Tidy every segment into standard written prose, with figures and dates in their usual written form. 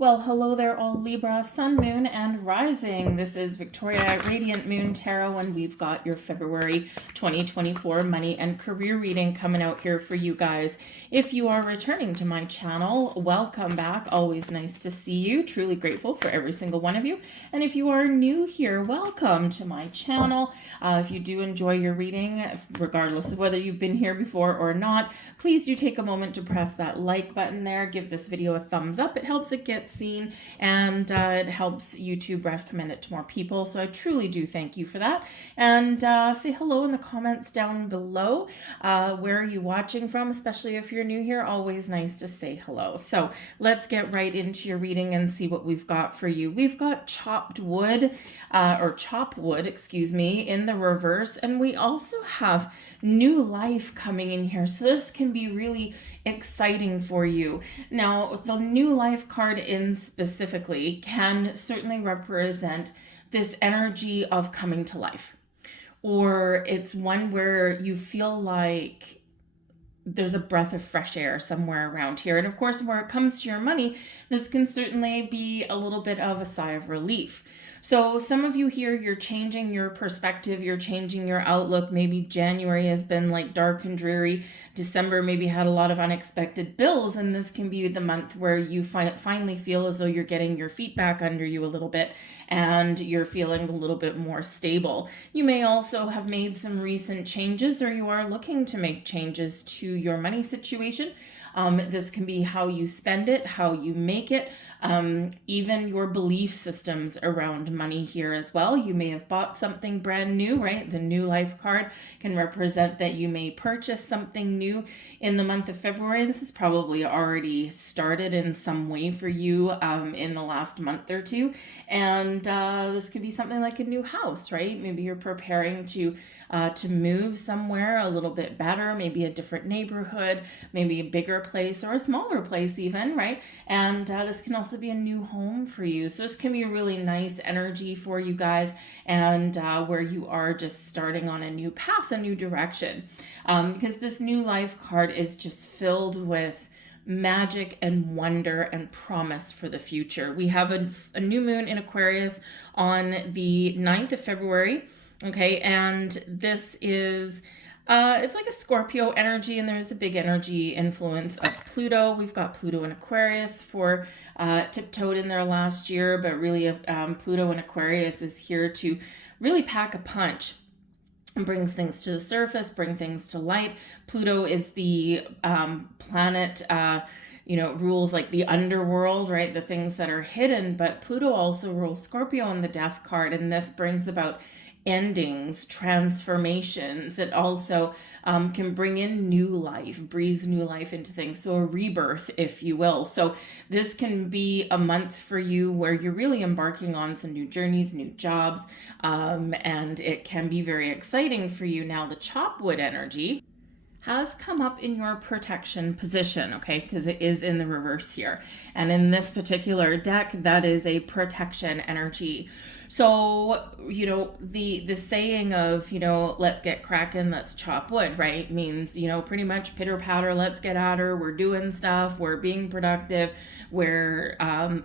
Well, hello there, all Libra, Sun, Moon, and Rising. This is Victoria, Radiant Moon Tarot, and we've got your February 2024 money and career reading coming out here for you guys. If you are returning to my channel, welcome back. Always nice to see you. Truly grateful for every single one of you. And if you are new here, welcome to my channel. If you do enjoy your reading, regardless of whether you've been here before or not, please do take a moment to press that like button there. Give this video a thumbs up. It helps it get seen, and it helps YouTube recommend it to more people. So I truly do thank you for that. And say hello in the comments down below. Where are you watching from? Especially if you're new here, always nice to say hello. So let's get right into your reading and see what we've got for you. We've got chopped wood, or chop wood, excuse me, in the reverse. And we also have new life coming in here. So this can be really exciting for you. Now, the new life card in specifically can certainly represent this energy of coming to life. Or it's one where you feel like there's a breath of fresh air somewhere around here. And of course, where it comes to your money, this can certainly be a little bit of a sigh of relief. So some of you here, you're changing your perspective, you're changing your outlook. Maybe January has been like dark and dreary. December maybe had a lot of unexpected bills, and this can be the month where you finally feel as though you're getting your feet back under you a little bit and you're feeling a little bit more stable. You may also have made some recent changes, or you are looking to make changes to your money situation. This can be how you spend it, how you make it, even your belief systems around money here as well. You may have bought something brand new, right? The new life card can represent that you may purchase something new in the month of February. This has probably already started in some way for you in the last month or two. And this could be something like a new house, right? Maybe you're preparing to move somewhere a little bit better, maybe a different neighborhood, maybe a bigger place or a smaller place even, right? And this can also be a new home for you. So this can be a really nice energy for you guys, and where you are just starting on a new path, a new direction. Because this new life card is just filled with magic and wonder and promise for the future. We have a new moon in Aquarius on the 9th of February. Okay, and this is, it's like a Scorpio energy, and there's a big energy influence of Pluto. We've got Pluto in Aquarius for tiptoed in there last year, but really Pluto in Aquarius is here to really pack a punch and brings things to the surface, bring things to light. Pluto is the planet, rules like the underworld, right? The things that are hidden, but Pluto also rules Scorpio in the death card, and this brings about endings, transformations. It also can bring in new life, breathe new life into things. So a rebirth, if you will. So this can be a month for you where you're really embarking on some new journeys, new jobs, and it can be very exciting for you. Now, the chopwood energy has come up in your protection position, okay, because it is in the reverse here. And in this particular deck, that is a protection energy. So, the saying of, let's get cracking, let's chop wood, right, means, pretty much pitter patter, let's get at her, we're doing stuff, we're being productive, we're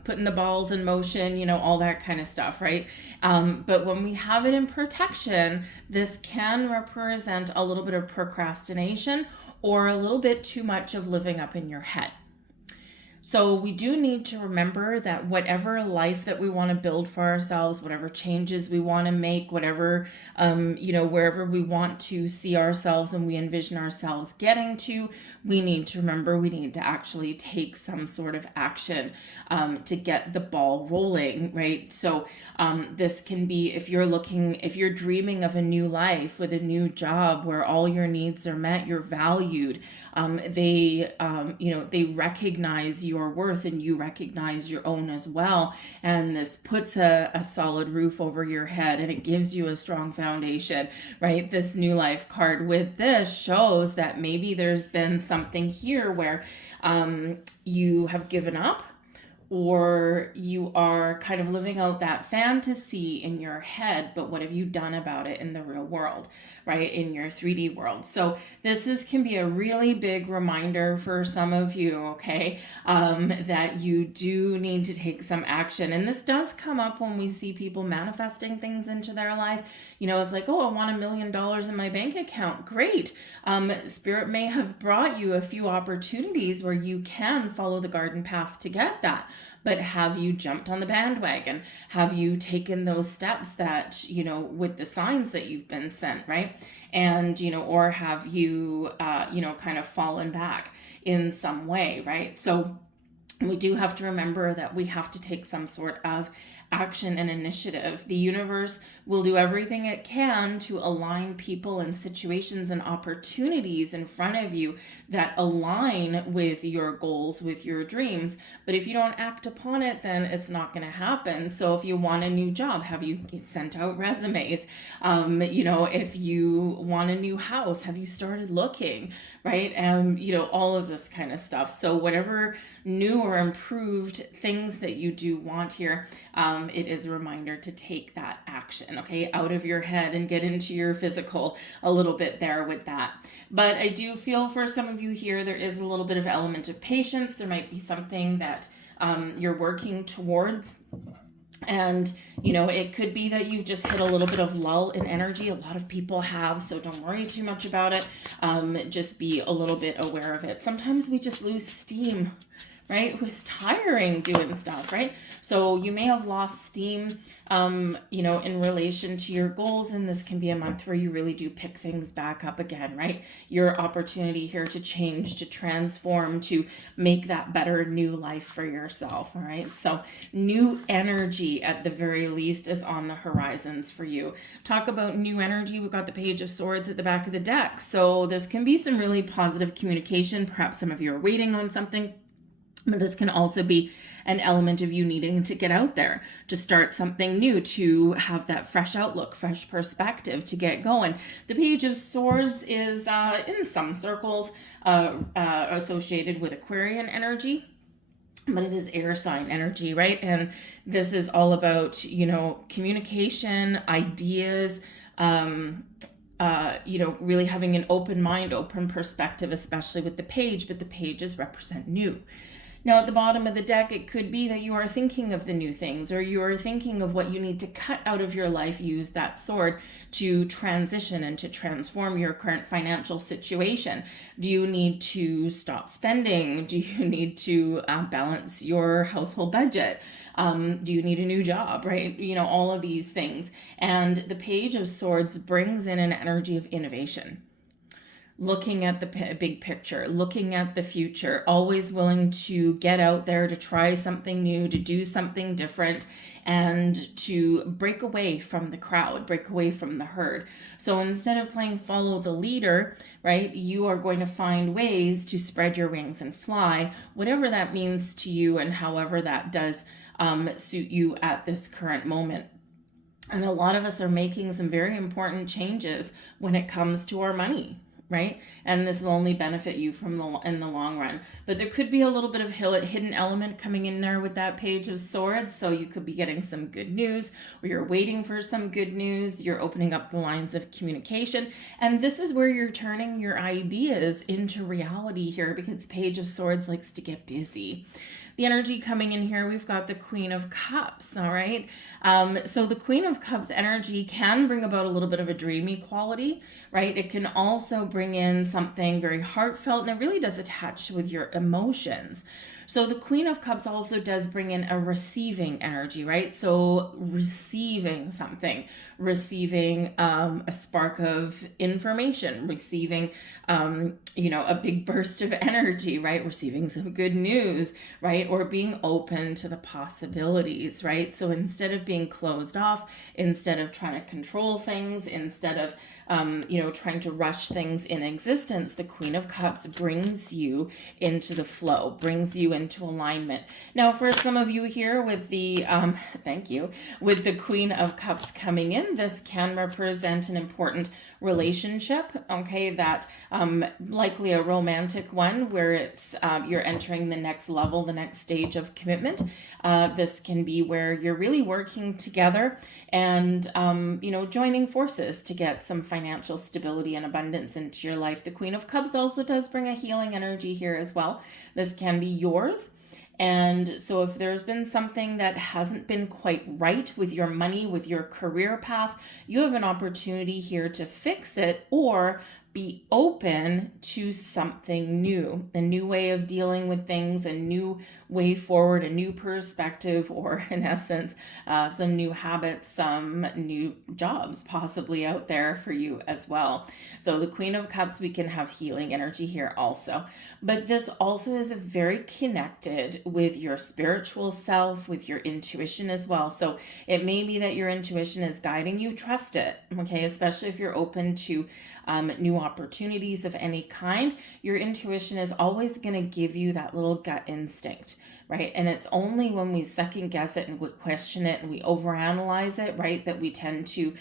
putting the balls in motion, all that kind of stuff, right? But when we have it in protection, this can represent a little bit of procrastination or a little bit too much of living up in your head. So we do need to remember that whatever life that we want to build for ourselves, whatever changes we want to make, whatever, wherever we want to see ourselves and we envision ourselves getting to, we need to remember we need to actually take some sort of action to get the ball rolling, right? So this can be, if you're dreaming of a new life with a new job where all your needs are met, you're valued, they recognize your worth and you recognize your own as well. And this puts a solid roof over your head and it gives you a strong foundation, right? This new life card with this shows that maybe there's been something here where you have given up, or you are kind of living out that fantasy in your head, but what have you done about it in the real world, right? In your 3D world. So can be a really big reminder for some of you, okay, that you do need to take some action. And this does come up when we see people manifesting things into their life. It's like, oh, I want $1 million in my bank account. Great. Spirit may have brought you a few opportunities where you can follow the garden path to get that. But have you jumped on the bandwagon? Have you taken those steps that, with the signs that you've been sent, right? And, or have you, kind of fallen back in some way, right? So we do have to remember that we have to take some sort of action and initiative. The universe will do everything it can to align people and situations and opportunities in front of you that align with your goals, with your dreams. But if you don't act upon it, then it's not going to happen. So if you want a new job, have you sent out resumes? If you want a new house, have you started looking, right? All of this kind of stuff. So whatever new or improved things that you do want here, it is a reminder to take that action, okay, out of your head and get into your physical a little bit there with that. But I do feel for some of you here, there is a little bit of element of patience. There might be something that you're working towards. And, it could be that you've just hit a little bit of lull in energy. A lot of people have, so don't worry too much about it. Just be a little bit aware of it. Sometimes we just lose steam, right? It was tiring doing stuff, right? So you may have lost steam, in relation to your goals. And this can be a month where you really do pick things back up again, right? Your opportunity here to change, to transform, to make that better new life for yourself. All right. So new energy at the very least is on the horizons for you. Talk about new energy. We've got the Page of Swords at the back of the deck. So this can be some really positive communication. Perhaps some of you are waiting on something. But this can also be an element of you needing to get out there, to start something new, to have that fresh outlook, fresh perspective, to get going. The Page of Swords is, in some circles, associated with Aquarian energy, but it is air sign energy, right? And this is all about, communication, ideas, really having an open mind, open perspective, especially with the page, but the pages represent new. Now, at the bottom of the deck, it could be that you are thinking of the new things, or you are thinking of what you need to cut out of your life. Use that sword to transition and to transform your current financial situation. Do you need to stop spending? Do you need to balance your household budget? Do you need a new job, right? All of these things. And the Page of Swords brings in an energy of innovation. Looking at the big picture, looking at the future, always willing to get out there, to try something new, to do something different, and to break away from the crowd, break away from the herd. So instead of playing follow the leader, right, you are going to find ways to spread your wings and fly, whatever that means to you and however that does suit you at this current moment. And a lot of us are making some very important changes when it comes to our money, right? And this will only benefit you in the long run. But there could be a little bit of hidden element coming in there with that Page of Swords. So you could be getting some good news, or you're waiting for some good news. You're opening up the lines of communication. And this is where you're turning your ideas into reality here, because Page of Swords likes to get busy. The energy coming in here, we've got the Queen of Cups, all right? So the Queen of Cups energy can bring about a little bit of a dreamy quality, right? It can also bring in something very heartfelt, and it really does attach with your emotions. So the Queen of Cups also does bring in a receiving energy, right? So receiving something, receiving a spark of information, receiving, a big burst of energy, right? Receiving some good news, right? Or being open to the possibilities, right? So instead of being closed off, instead of trying to control things, instead of trying to rush things in existence, the Queen of Cups brings you into the flow, brings you into alignment. Now, for some of you here with the, thank you, with the Queen of Cups coming in, this can represent an important relationship, okay, that likely a romantic one where it's you're entering the next level, the next stage of commitment. This can be where you're really working together and joining forces to get some financial stability and abundance into your life. The Queen of Cups also does bring a healing energy here as well. This can be yours. And so if there's been something that hasn't been quite right with your money, with your career path, you have an opportunity here to fix it or be open to something new, a new way of dealing with things, a new way forward, a new perspective, or in essence, some new habits, some new jobs possibly out there for you as well. So the Queen of Cups, we can have healing energy here also. But this also is very connected with your spiritual self, with your intuition as well. So it may be that your intuition is guiding you. Trust it, okay? Especially if you're open to new opportunities of any kind. Your intuition is always going to give you that little gut instinct, right? And it's only when we second guess it and we question it and we overanalyze it, right, that we tend to,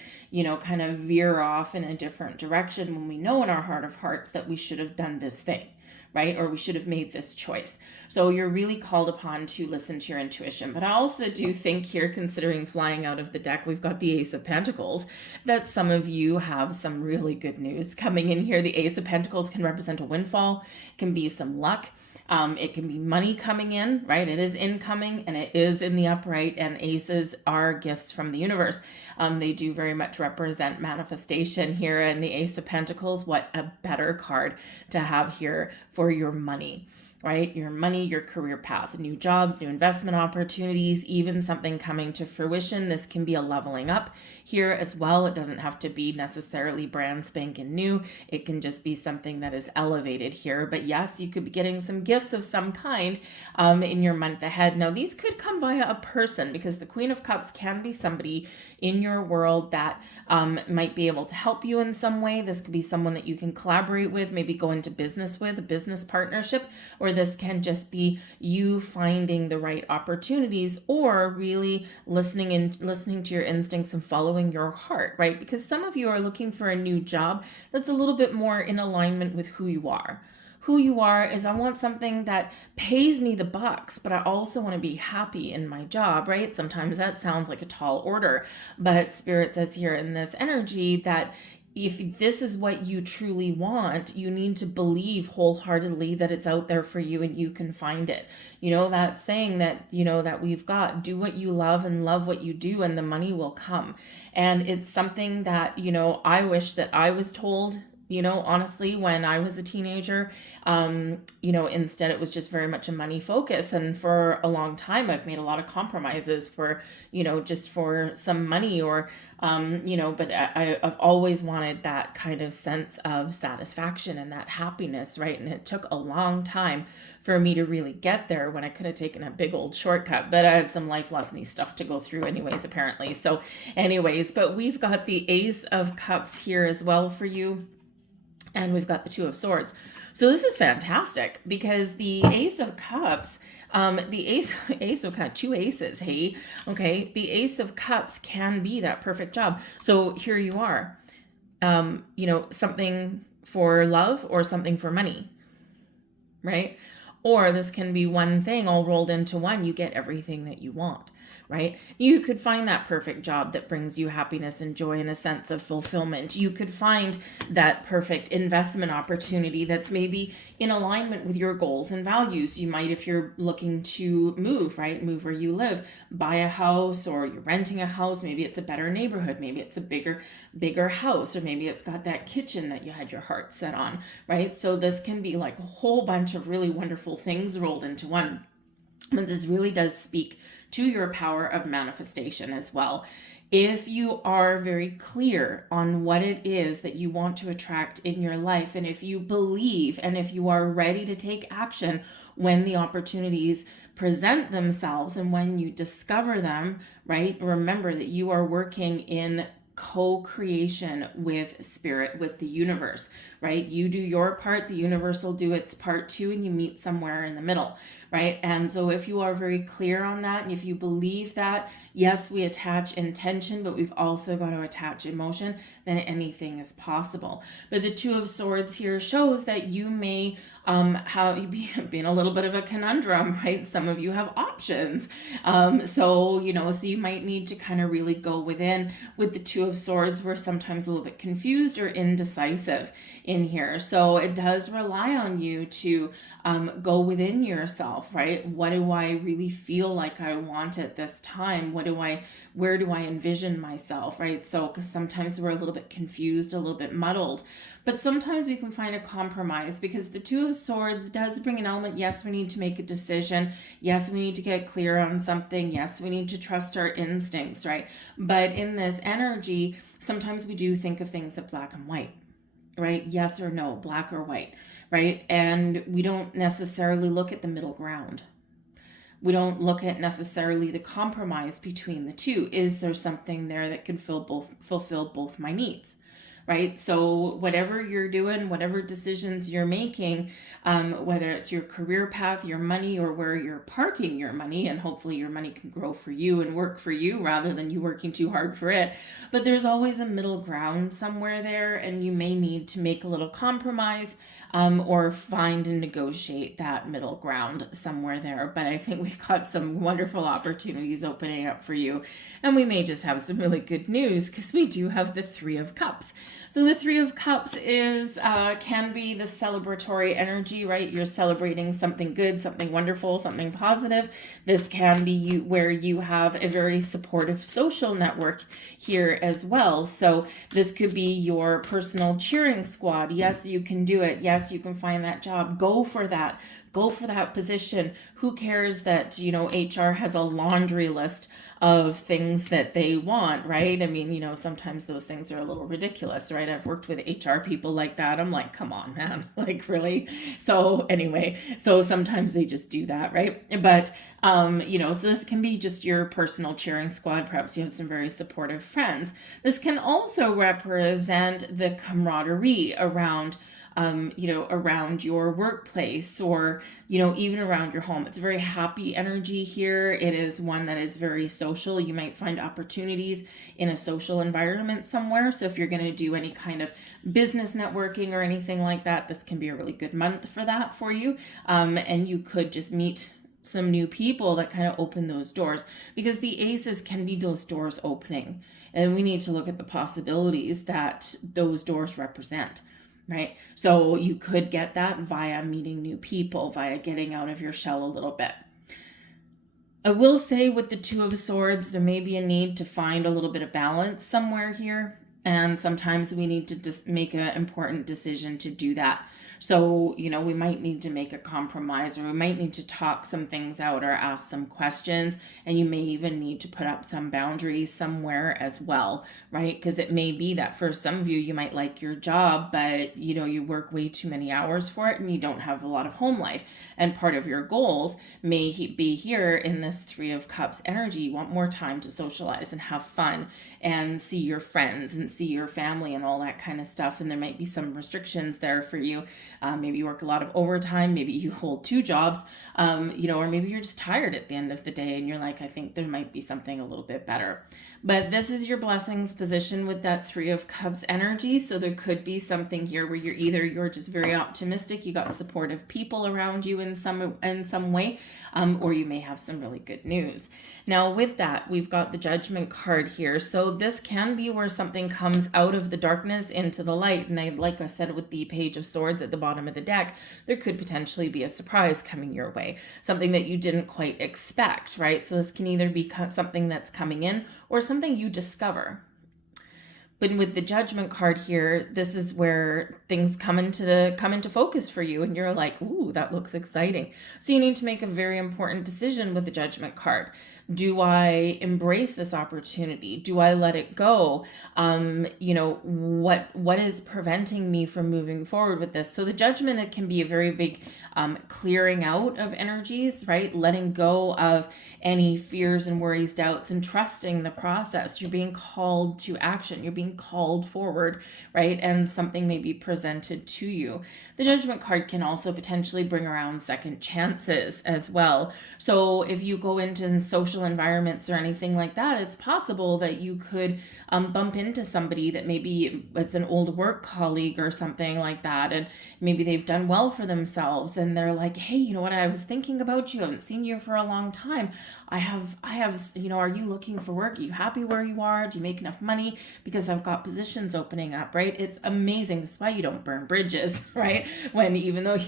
kind of veer off in a different direction when we know in our heart of hearts that we should have done this thing, right? Or we should have made this choice. So you're really called upon to listen to your intuition. But I also do think here, considering flying out of the deck, we've got the Ace of Pentacles, that some of you have some really good news coming in here. The Ace of Pentacles can represent a windfall, can be some luck. It can be money coming in, right? It is incoming and it is in the upright, and aces are gifts from the universe. They do very much represent manifestation here. And the Ace of Pentacles, what a better card to have here for your money, right? Your money, your career path, new jobs, new investment opportunities, even something coming to fruition. This can be a leveling up here as well. It doesn't have to be necessarily brand spanking new. It can just be something that is elevated here. But yes, you could be getting some gifts of some kind in your month ahead. Now, these could come via a person, because the Queen of Cups can be somebody in your world that might be able to help you in some way. This could be someone that you can collaborate with, maybe go into business with, a business partnership, or this can just be you finding the right opportunities, or really listening to your instincts and following your heart, right? Because some of you are looking for a new job that's a little bit more in alignment with who you are. Who you are is, I want something that pays me the bucks, but I also want to be happy in my job, right? Sometimes that sounds like a tall order, but Spirit says here in this energy that if this is what you truly want, you need to believe wholeheartedly that it's out there for you and you can find it. That saying that, that we've got, do what you love and love what you do and the money will come. And it's something that, I wish that I was told, honestly, when I was a teenager. Instead it was just very much a money focus. And for a long time, I've made a lot of compromises for, just for some money or, but I've always wanted that kind of sense of satisfaction and that happiness, right? And it took a long time for me to really get there, when I could have taken a big old shortcut, but I had some life lessony stuff to go through anyways, apparently. So anyways, but we've got the Ace of Cups here as well for you. And we've got the Two of Swords. So this is fantastic, because the Ace of Cups, the Ace of Cups, two aces, hey? Okay, the Ace of Cups can be that perfect job. So here you are, something for love or something for money, right? Or this can be one thing all rolled into one. You get everything that you want, right? You could find that perfect job that brings you happiness and joy and a sense of fulfillment. You could find that perfect investment opportunity that's maybe in alignment with your goals and values. You might, if you're looking to move, right? Move where you live, buy a house, or you're renting a house. Maybe it's a better neighborhood. Maybe it's a bigger house, or maybe it's got that kitchen that you had your heart set on, right? So this can be like a whole bunch of really wonderful things rolled into one. But this really does speak to your power of manifestation as well. If you are very clear on what it is that you want to attract in your life, and if you believe, and if you are ready to take action when the opportunities present themselves and when you discover them, right? Remember that you are working in co-creation with spirit, with the universe, right? You do your part, the universe will do its part too, and you meet somewhere in the middle, right? And so if you are very clear on that, and if you believe that, yes, we attach intention, but we've also got to attach emotion, then anything is possible. But the Two of Swords here shows that you may be in a little bit of a conundrum, right? Some of you have options. So you might need to kind of really go within. With the Two of Swords, we're sometimes a little bit confused or indecisive in here. So it does rely on you to go within yourself, right? What do I really feel like I want at this time? Where do I envision myself, right? So, because sometimes we're a little bit confused, a little bit muddled, but sometimes we can find a compromise, because the Two of Swords does bring an element. Yes, we need to make a decision. Yes, we need to get clear on something. Yes, we need to trust our instincts, right? But in this energy, sometimes we do think of things as black and white, right? Yes or no, black or white, right? And we don't necessarily look at the middle ground. We don't look at necessarily the compromise between the two. Is there something there that can fulfill both my needs? Right? So whatever you're doing, whatever decisions you're making, whether it's your career path, your money, or where you're parking your money, and hopefully your money can grow for you and work for you rather than you working too hard for it. But there's always a middle ground somewhere there, and you may need to make a little compromise or find and negotiate that middle ground somewhere there. But I think we've got some wonderful opportunities opening up for you. And we may just have some really good news, because we do have the Three of Cups. So the Three of Cups is can be the celebratory energy, right? You're celebrating something good, something wonderful, something positive. This can be where you have a very supportive social network here as well. So this could be your personal cheering squad. Yes, you can do it. Yes, you can find that job. Go for that. Go for that position. Who cares that, HR has a laundry list of things that they want, right? I mean, sometimes those things are a little ridiculous, right? I've worked with HR people like that. I'm like, come on, man, like really? So anyway, so sometimes they just do that, right? But, so this can be just your personal cheering squad. Perhaps you have some very supportive friends. This can also represent the camaraderie around around your workplace, or, even around your home. It's a very happy energy here. It is one that is very social. You might find opportunities in a social environment somewhere. So if you're going to do any kind of business networking or anything like that, this can be a really good month for that for you. And you could just meet some new people that kind of open those doors, because the aces can be those doors opening. And we need to look at the possibilities that those doors represent. Right? So you could get that via meeting new people, via getting out of your shell a little bit. I will say with the Two of Swords, there may be a need to find a little bit of balance somewhere here. And sometimes we need to just make an important decision to do that. So, we might need to make a compromise, or we might need to talk some things out or ask some questions. And you may even need to put up some boundaries somewhere as well, right? Because it may be that for some of you, you might like your job, but, you work way too many hours for it and you don't have a lot of home life. And part of your goals may be here in this Three of Cups energy. You want more time to socialize and have fun and see your friends and see your family and all that kind of stuff. And there might be some restrictions there for you. Maybe you work a lot of overtime. Maybe you hold two jobs, or maybe you're just tired at the end of the day and you're like, I think there might be something a little bit better. But this is your blessings position with that Three of Cups energy. So there could be something here where you're just very optimistic. You got supportive people around you in some way, or you may have some really good news. Now with that, we've got the Judgment card here. So this can be where something comes out of the darkness into the light. And like I said, with the Page of Swords at the bottom of the deck, there could potentially be a surprise coming your way, something that you didn't quite expect, right? So this can either be something that's coming in or something you discover. But with the Judgment card here, this is where things come into focus for you, and you're like, ooh, that looks exciting. So you need to make a very important decision with the Judgment card. Do I embrace this opportunity? Do I let it go? What is preventing me from moving forward with this? So the Judgment, it can be a very big clearing out of energies, right? Letting go of any fears and worries, doubts, and trusting the process. You're being called to action. You're being called forward, right? And something may be presented to you. The Judgment card can also potentially bring around second chances as well. So if you go into social environments or anything like that, it's possible that you could bump into somebody that maybe it's an old work colleague or something like that, and maybe they've done well for themselves, and they're like, hey, you know what, I was thinking about you. I haven't seen you for a long time. I have, are you looking for work? Are you happy where you are? Do you make enough money? Because I've got positions opening up, right? It's amazing. This is why you don't burn bridges, right? When even though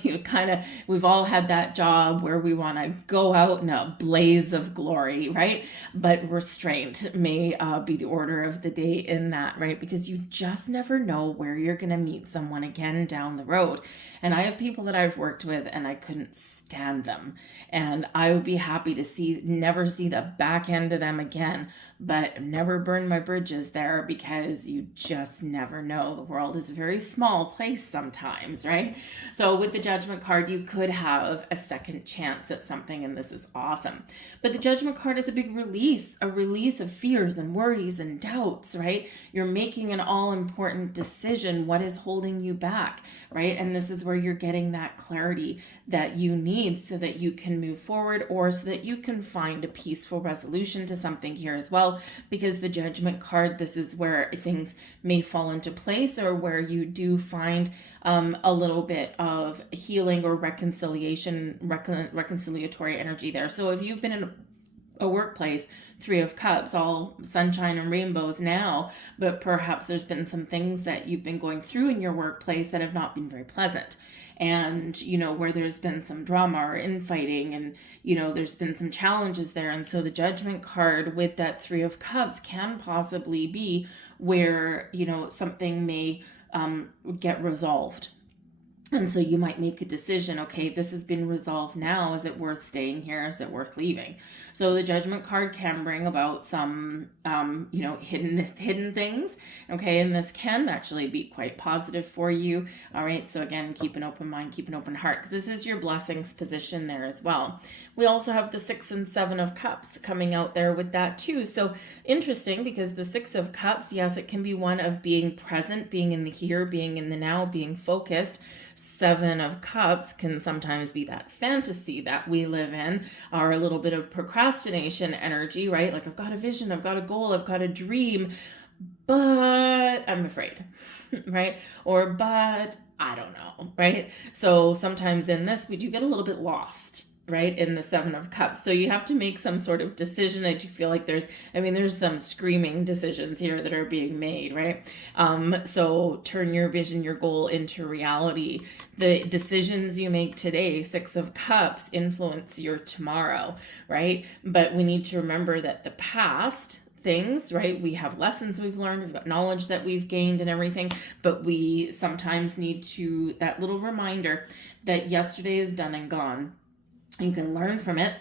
we've all had that job where we want to go out in a blaze of glory, right? But restraint may be the order of the day in that, right? Because you just never know where you're going to meet someone again down the road. And I have people that I've worked with and I couldn't stand them. And I would be happy to never see the back end of them again, but never burn my bridges there, because you just never know. The world is a very small place sometimes, right? So with the Judgment card, you could have a second chance at something, and this is awesome. But the Judgment card is a big release, a release of fears and worries and doubts, right? You're making an all-important decision. What is holding you back, right? And this is where you're getting that clarity that you need so that you can move forward, or so that you can find a peaceful resolution to something here as well. Because the Judgment card, this is where things may fall into place, or where you do find a little bit of healing or reconciliatory energy there. So if you've been in a workplace, 3 of Cups, all sunshine and rainbows now, but perhaps there's been some things that you've been going through in your workplace that have not been very pleasant. And, where there's been some drama or infighting, and, there's been some challenges there. And so the Judgment card with that 3 of Cups can possibly be where, something may get resolved. And so you might make a decision, okay, this has been resolved now. Is it worth staying here? Is it worth leaving? So the Judgment card can bring about some, hidden things, okay? And this can actually be quite positive for you, all right? So again, keep an open mind, keep an open heart, because this is your blessings position there as well. We also have the 6 and 7 of Cups coming out there with that too. So interesting, because the 6 of Cups, yes, it can be one of being present, being in the here, being in the now, being focused. 7 of Cups can sometimes be that fantasy that we live in, or a little bit of procrastination energy, right? Like, I've got a vision, I've got a goal, I've got a dream, but I'm afraid, right? Or, but I don't know, right? So sometimes in this, we do get a little bit lost, right, in the 7 of Cups. So you have to make some sort of decision. I do feel like there's some screaming decisions here that are being made, right? So turn your vision, your goal into reality. The decisions you make today, 6 of Cups, influence your tomorrow, right? But we need to remember that the past things, right? We have lessons we've learned, we've got knowledge that we've gained and everything, but we sometimes need that little reminder that yesterday is done and gone. You can learn from it,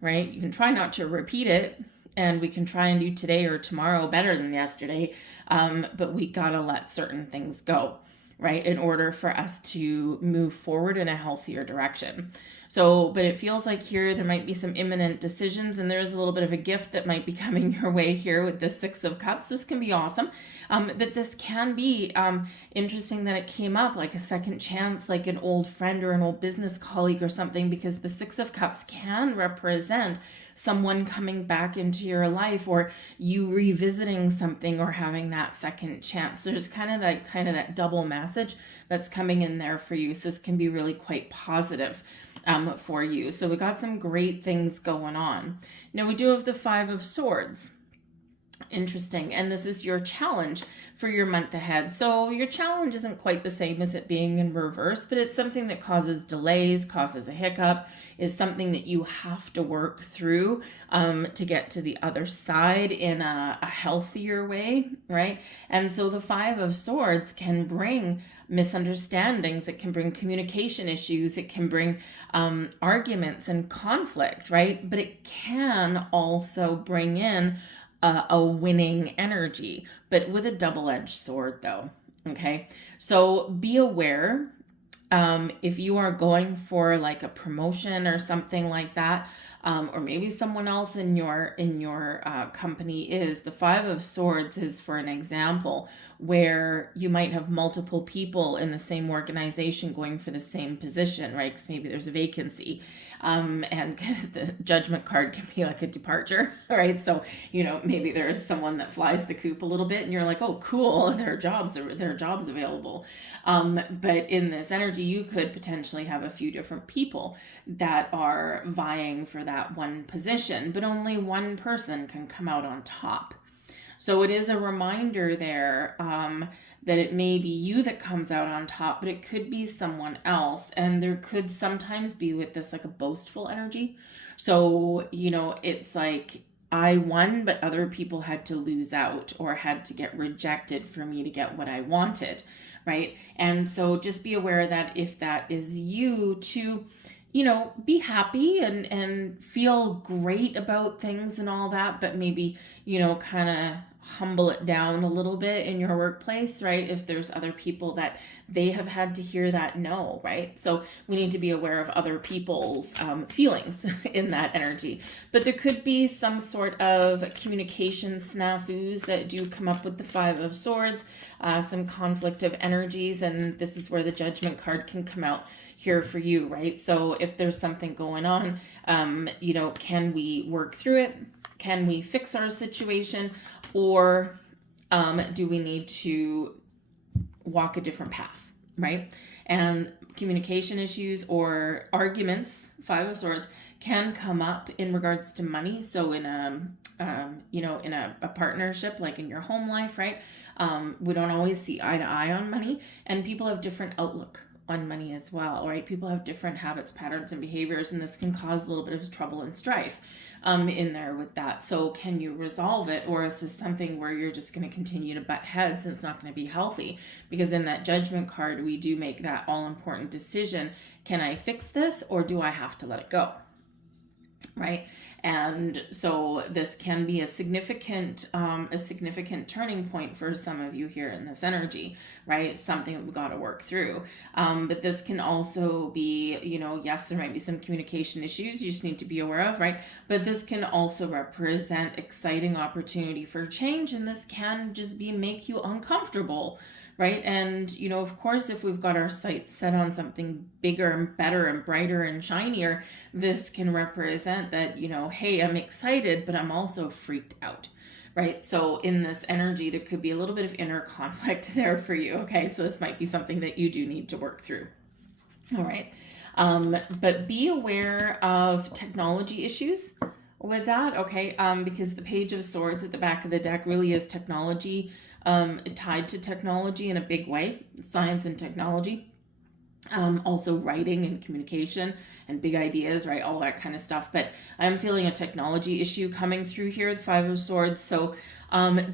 right? You can try not to repeat it, and we can try and do today or tomorrow better than yesterday, but we gotta let certain things go, right, in order for us to move forward in a healthier direction. So, but it feels like here there might be some imminent decisions, and there's a little bit of a gift that might be coming your way here with the 6 of Cups. This can be awesome, but this can be interesting that it came up, like a second chance, like an old friend or an old business colleague or something, because the 6 of Cups can represent someone coming back into your life, or you revisiting something, or having that second chance. There's kind of that double message that's coming in there for you. So this can be really quite positive for you. So we got some great things going on. Now we do have the 5 of Swords. Interesting. And this is your challenge for your month ahead. So your challenge isn't quite the same as it being in reverse, but it's something that causes delays, causes a hiccup, is something that you have to work through to get to the other side in a healthier way, right? And so the Five of Swords can bring misunderstandings, it can bring communication issues, it can bring arguments and conflict, right? But it can also bring in a winning energy, but with a double-edged sword though. Okay, so be aware if you are going for like a promotion or something like that, or maybe someone else in your company is. The Five of Swords is for an example where you might have multiple people in the same organization going for the same position, right? Because maybe there's a vacancy, and the Judgment card can be like a departure, right? So maybe there's someone that flies the coop a little bit, and you're like, oh, cool, there are jobs available. But in this energy, you could potentially have a few different people that are vying for that one position, but only one person can come out on top. So it is a reminder there that it may be you that comes out on top, but it could be someone else. And there could sometimes be with this like a boastful energy. So, it's like I won, but other people had to lose out or had to get rejected for me to get what I wanted, right? And so just be aware that if that is you, to be happy and feel great about things and all that, but maybe, kind of humble it down a little bit in your workplace, right? If there's other people that they have had to hear that no, right? So we need to be aware of other people's feelings in that energy. But there could be some sort of communication snafus that do come up with the Five of Swords, some conflict of energies, and this is where the Judgment card can come out here for you, right? So if there's something going on, can we work through it? Can we fix our situation? Or do we need to walk a different path, right? And communication issues or arguments, Five of Swords, can come up in regards to money. So in a partnership, like in your home life, right? We don't always see eye to eye on money, and people have different outlook on money as well, right? People have different habits, patterns, and behaviors, and this can cause a little bit of trouble and strife in there with that. So can you resolve it, or is this something where you're just going to continue to butt heads and it's not going to be healthy? Because in that Judgment card, we do make that all-important decision. Can I fix this, or do I have to let it go? Right? And so this can be a significant turning point for some of you here in this energy, right? Something we've got to work through. But this can also be, yes, there might be some communication issues you just need to be aware of, right? But this can also represent exciting opportunity for change, and this can just make you uncomfortable, right? And, of course, if we've got our sights set on something bigger and better and brighter and shinier, this can represent that, hey, I'm excited, but I'm also freaked out, right? So in this energy, there could be a little bit of inner conflict there for you, okay? So this might be something that you do need to work through. All right. But be aware of technology issues with that, okay? Because the Page of Swords at the back of the deck really is technology, tied to technology in a big way, science and technology, also writing and communication and big ideas, right? All that kind of stuff. But I'm feeling a technology issue coming through here, the Five of Swords. So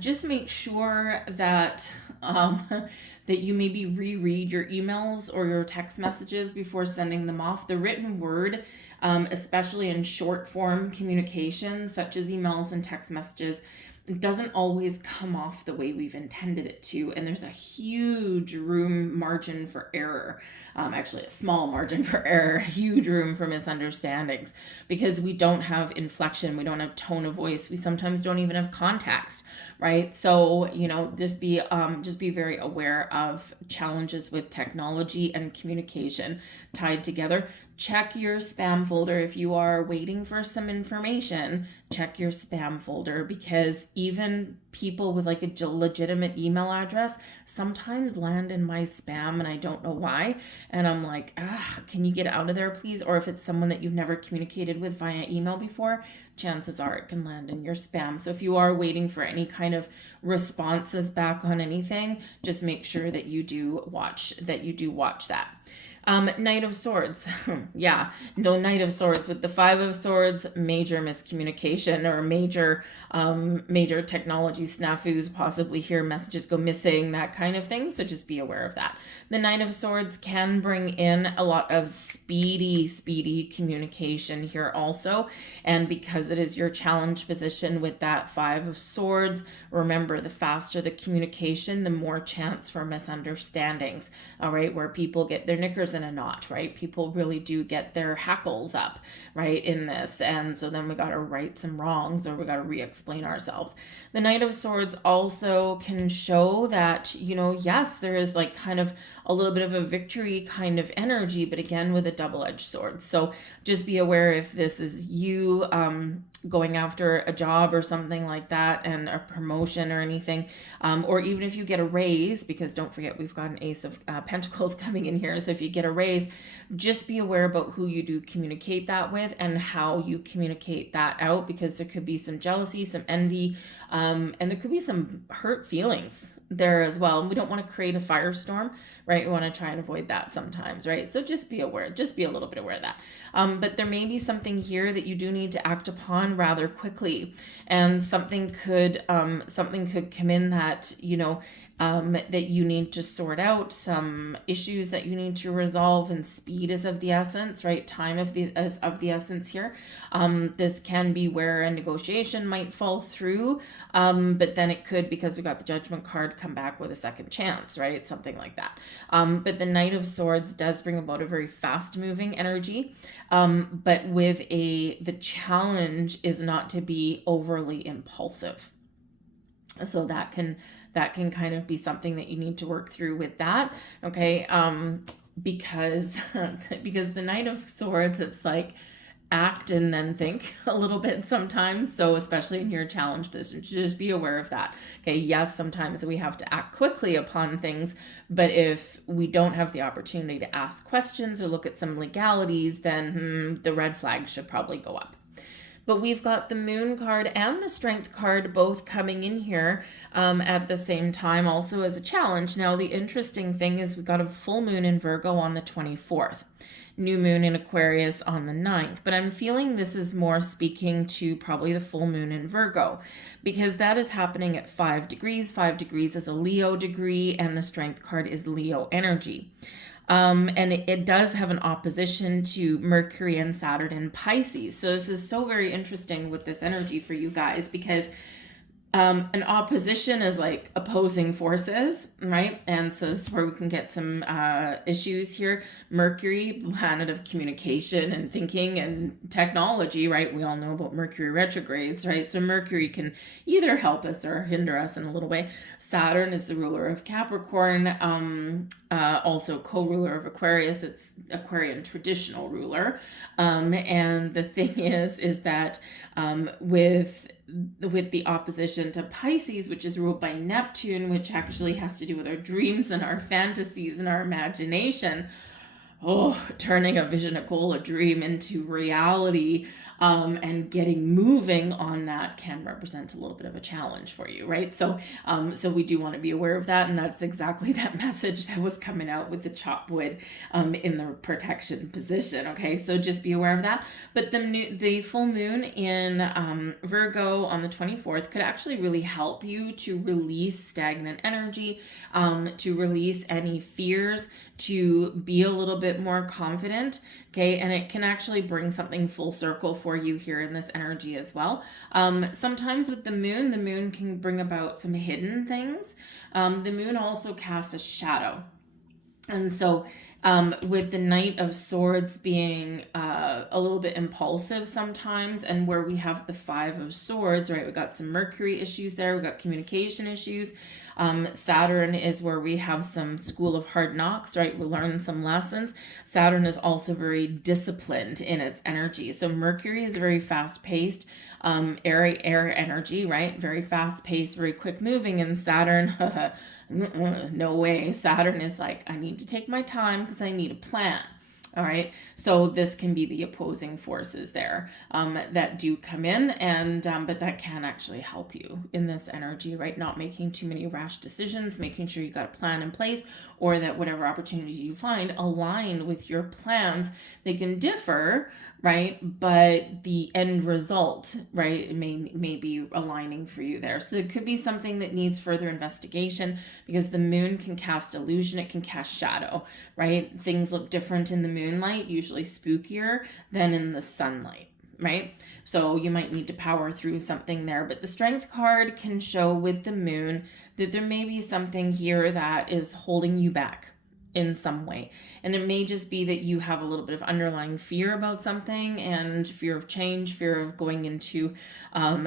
just make sure that that you maybe reread your emails or your text messages before sending them off. The written word, especially in short form communication, such as emails and text messages, it doesn't always come off the way we've intended it to, and there's a huge margin for error. Actually, a small margin for error, huge room for misunderstandings, because we don't have inflection, we don't have tone of voice, we sometimes don't even have context, right? So, just be very aware of challenges with technology and communication tied together. Check your spam folder if you are waiting for some information. Check your spam folder, because even people with like a legitimate email address sometimes land in my spam and I don't know why. And I'm like, can you get out of there, please? Or if it's someone that you've never communicated with via email before, chances are it can land in your spam. So if you are waiting for any kind of responses back on anything, just make sure that you do watch that. Knight of Swords. Yeah, no, Knight of Swords with the Five of Swords, major miscommunication or major technology snafus, possibly here messages go missing, that kind of thing. So just be aware of that. The Knight of Swords can bring in a lot of speedy communication here also. And because it is your challenge position with that Five of Swords, remember, the faster the communication, the more chance for misunderstandings. All right, where people get their knickers in a knot, right? People really do get their hackles up, right, in this. And so then we got to right some wrongs, or we got to re-explain ourselves. The Knight of Swords also can show that, yes, there is like kind of a little bit of a victory kind of energy, but again, with a double-edged sword. So just be aware if this is you going after a job or something like that, and a promotion or anything, or even if you get a raise, because don't forget, we've got an Ace of Pentacles coming in here. So if you get a raise, just be aware about who you do communicate that with and how you communicate that out, because there could be some jealousy, some envy, and there could be some hurt feelings there as well. And we don't want to create a firestorm, right? We want to try and avoid that sometimes, right? So just be aware, just be a little bit aware of that. But there may be something here that you do need to act upon rather quickly, and something could come in that, that you need to sort out, some issues that you need to resolve, and speed is of the essence, right? Time is of the essence here. This can be where a negotiation might fall through, but then it could, because we got the Judgment card, come back with a second chance, right? Something like that. But the Knight of Swords does bring about a very fast moving energy, but with the challenge is not to be overly impulsive. So that can kind of be something that you need to work through with that. Okay. Because the Knight of Swords, it's like act and then think a little bit sometimes. So especially in your challenge position, just be aware of that. Okay. Yes, sometimes we have to act quickly upon things, but if we don't have the opportunity to ask questions or look at some legalities, then the red flag should probably go up. But we've got the Moon card and the Strength card both coming in here at the same time, also as a challenge. Now, the interesting thing is we've got a full moon in Virgo on the 24th, new moon in Aquarius on the 9th. But I'm feeling this is more speaking to probably the full moon in Virgo, because that is happening at 5 degrees. 5 degrees is a Leo degree, and the Strength card is Leo energy. And it does have an opposition to Mercury and Saturn in Pisces. So this is so very interesting with this energy for you guys, because an opposition is like opposing forces, right? And so that's where we can get some issues here. Mercury, planet of communication and thinking and technology, right? We all know about Mercury retrogrades, right? So Mercury can either help us or hinder us in a little way. Saturn is the ruler of Capricorn, also co-ruler of Aquarius. It's Aquarian traditional ruler. And the thing is that with the opposition to Pisces, which is ruled by Neptune, which actually has to do with our dreams and our fantasies and our imagination. Turning a vision, a goal, a dream into reality, and getting moving on that can represent a little bit of a challenge for you, right? So we do want to be aware of that, and that's exactly that message that was coming out with the chop wood in the protection position. Okay, so just be aware of that. But the full moon in Virgo on the 24th could actually really help you to release stagnant energy, to release any fears, to be a little bit more confident. Okay, and it can actually bring something full circle for you here in this energy as well. Sometimes with the moon can bring about some hidden things. The moon also casts a shadow. And so with the Knight of Swords being a little bit impulsive sometimes, and where we have the Five of Swords, right? We've got some Mercury issues there. We've got communication issues. Saturn is where we have some school of hard knocks, right? We learn some lessons. Saturn is also very disciplined in its energy. So Mercury is very fast paced, air energy, right? Very fast paced, very quick moving. And Saturn, no way. Saturn is like, I need to take my time because I need a plan. All right. So this can be the opposing forces there that do come in, and but that can actually help you in this energy, right? Not making too many rash decisions, making sure you got a plan in place, or that whatever opportunity you find align with your plans. They can differ, right? But the end result, right, may be aligning for you there. So it could be something that needs further investigation, because the moon can cast illusion, it can cast shadow, right? Things look different in the moonlight, usually spookier than in the sunlight, right? So you might need to power through something there. But the Strength card can show with the moon that there may be something here that is holding you back in some way. And it may just be that you have a little bit of underlying fear about something, and fear of change, fear of going into a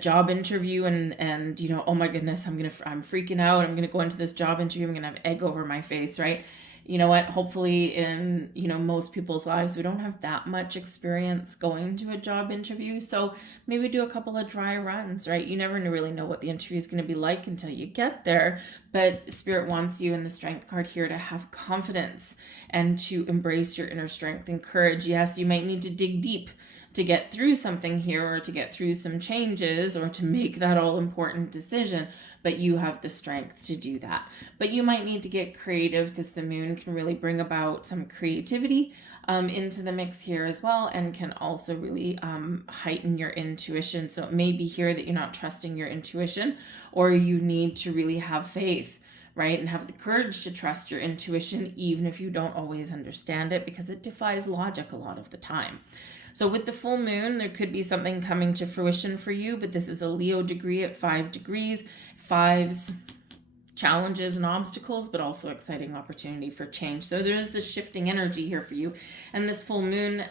job interview, and you know, oh my goodness, I'm freaking out, I'm gonna go into this job interview, I'm gonna have egg over my face, right? You know what, hopefully in, you know, most people's lives, we don't have that much experience going to a job interview, so maybe do a couple of dry runs, right? You never really know what the interview is going to be like until you get there. But Spirit wants you in the Strength card here to have confidence and to embrace your inner strength and courage. Yes, you might need to dig deep to get through something here, or to get through some changes, or to make that all important decision, but you have the strength to do that. But you might need to get creative, because the moon can really bring about some creativity into the mix here as well, and can also really heighten your intuition. So it may be here that you're not trusting your intuition, or you need to really have faith, right? And have the courage to trust your intuition, even if you don't always understand it, because it defies logic a lot of the time. So with the full moon, there could be something coming to fruition for you, but this is a Leo degree at 5 degrees. Fives, challenges and obstacles, but also exciting opportunity for change. So there's this shifting energy here for you. And this full moon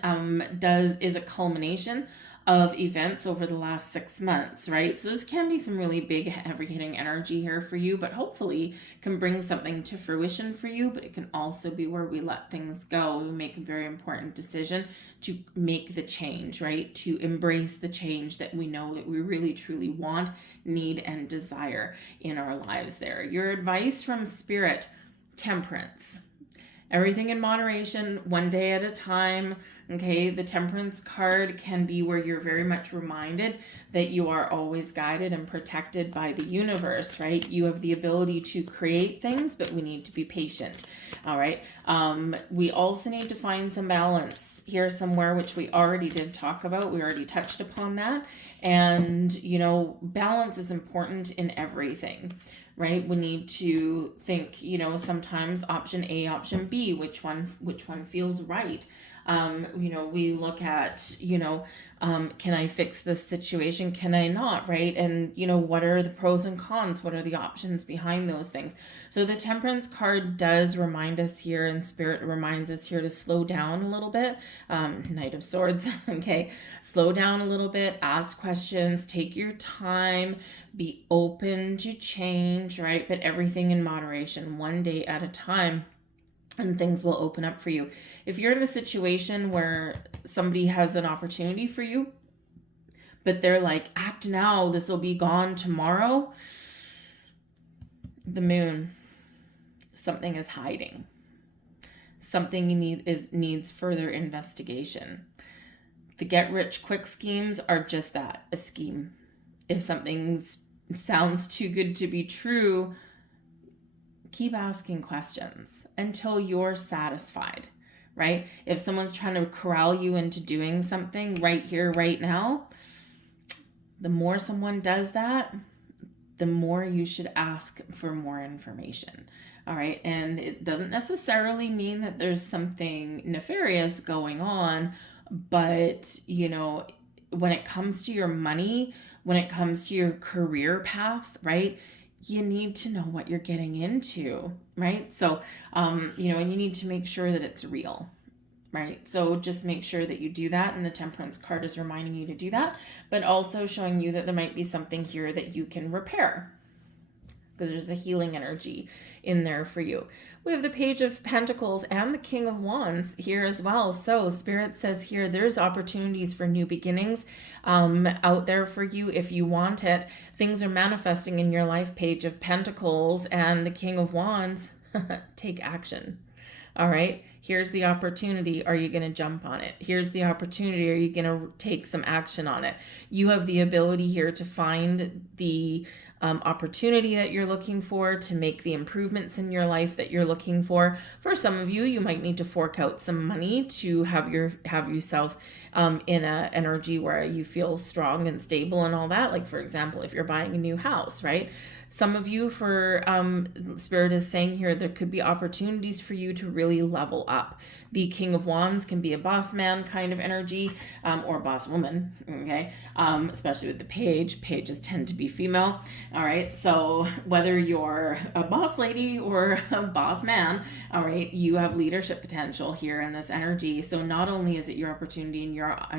is a culmination of events over the last 6 months, right? So this can be some really big, heavy-hitting energy here for you, but hopefully can bring something to fruition for you. But it can also be where we let things go. We make a very important decision to make the change, right? To embrace the change that we know that we really, truly want, need, and desire in our lives there. Your advice from Spirit: temperance. Everything in moderation, one day at a time. Okay, the Temperance card can be where you're very much reminded that you are always guided and protected by the universe, right? You have the ability to create things, but we need to be patient. All right. We also need to find some balance here somewhere, which we already did talk about. We already touched upon that. And, you know, balance is important in everything, right? We need to think, you know, sometimes option A, option B, which one feels right. You know, we look at, you know, can I fix this situation? Can I not? Right. And, you know, what are the pros and cons? What are the options behind those things? So the Temperance card does remind us here, and Spirit reminds us here to slow down a little bit. Knight of Swords. Okay. Slow down a little bit, ask questions, take your time, be open to change, right? But everything in moderation, one day at a time, and things will open up for you. If you're in a situation where somebody has an opportunity for you, but they're like, act now, this will be gone tomorrow, the moon, something is hiding. Something needs further investigation. The get rich quick schemes are just that, a scheme. If something sounds too good to be true, keep asking questions until you're satisfied, right? If someone's trying to corral you into doing something right here, right now, the more someone does that, the more you should ask for more information. All right. And it doesn't necessarily mean that there's something nefarious going on, but, you know, when it comes to your money, when it comes to your career path, right, you need to know what you're getting into, right? So, you know, and you need to make sure that it's real. right? So just make sure that you do that, and the Temperance card is reminding you to do that, but also showing you that there might be something here that you can repair, because there's a healing energy in there for you. We have the Page of Pentacles and the King of Wands here as well. So Spirit says here there's opportunities for new beginnings out there for you if you want it. Things are manifesting in your life, Page of Pentacles and the King of Wands. Take action. All right, here's the opportunity. Are you going to jump on it? Here's the opportunity. Are you going to take some action on it? You have the ability here to find the opportunity that you're looking for, to make the improvements in your life that you're looking for. For some of you, you might need to fork out some money to have yourself in a energy where you feel strong and stable and all that. Like, for example, if you're buying a new house, right? Some of you, for Spirit is saying here, there could be opportunities for you to really level up. The King of Wands can be a boss man kind of energy, or boss woman, okay? Especially with the page. Pages tend to be female, all right? So whether you're a boss lady or a boss man, all right, you have leadership potential here in this energy. So not only is it your opportunity and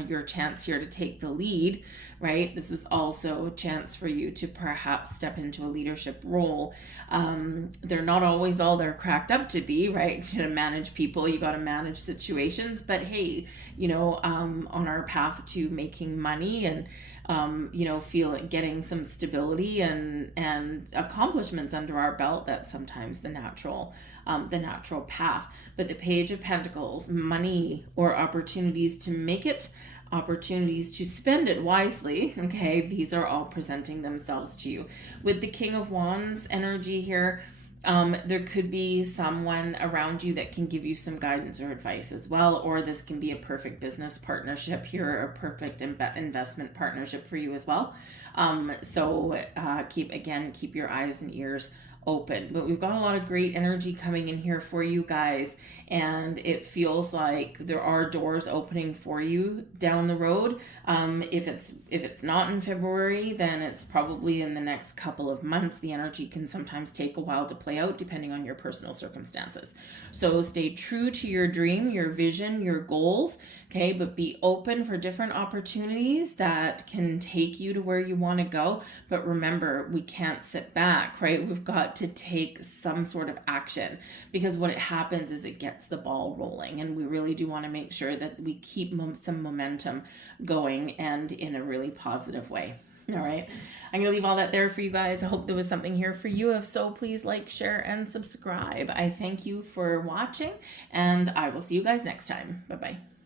your chance here to take the lead, right? This is also a chance for you to perhaps step into a leadership role. They're not always all they're cracked up to be, right? You got to manage people, you got to manage situations, but hey, on our path to making money and getting some stability and accomplishments under our belt, that's sometimes the natural path. But the Page of Pentacles, money or opportunities to make it, opportunities to spend it wisely, okay, these are all presenting themselves to you. With the King of Wands energy here, there could be someone around you that can give you some guidance or advice as well, or this can be a perfect business partnership here, or a perfect investment partnership for you as well. So keep your eyes and ears open. But we've got a lot of great energy coming in here for you guys, and it feels like there are doors opening for you down the road. If it's not in February, then it's probably in the next couple of months. The energy can sometimes take a while to play out depending on your personal circumstances. So stay true to your dream, your vision, your goals, okay? But be open for different opportunities that can take you to where you want to go. But remember, we can't sit back, right? We've got to take some sort of action, because what it happens is it gets the ball rolling, and we really do want to make sure that we keep some momentum going and in a really positive way. All right, I'm gonna leave all that there for you guys. I hope there was something here for you. If so, please like, share, and subscribe. I thank you for watching, and I will see you guys next time. Bye-bye.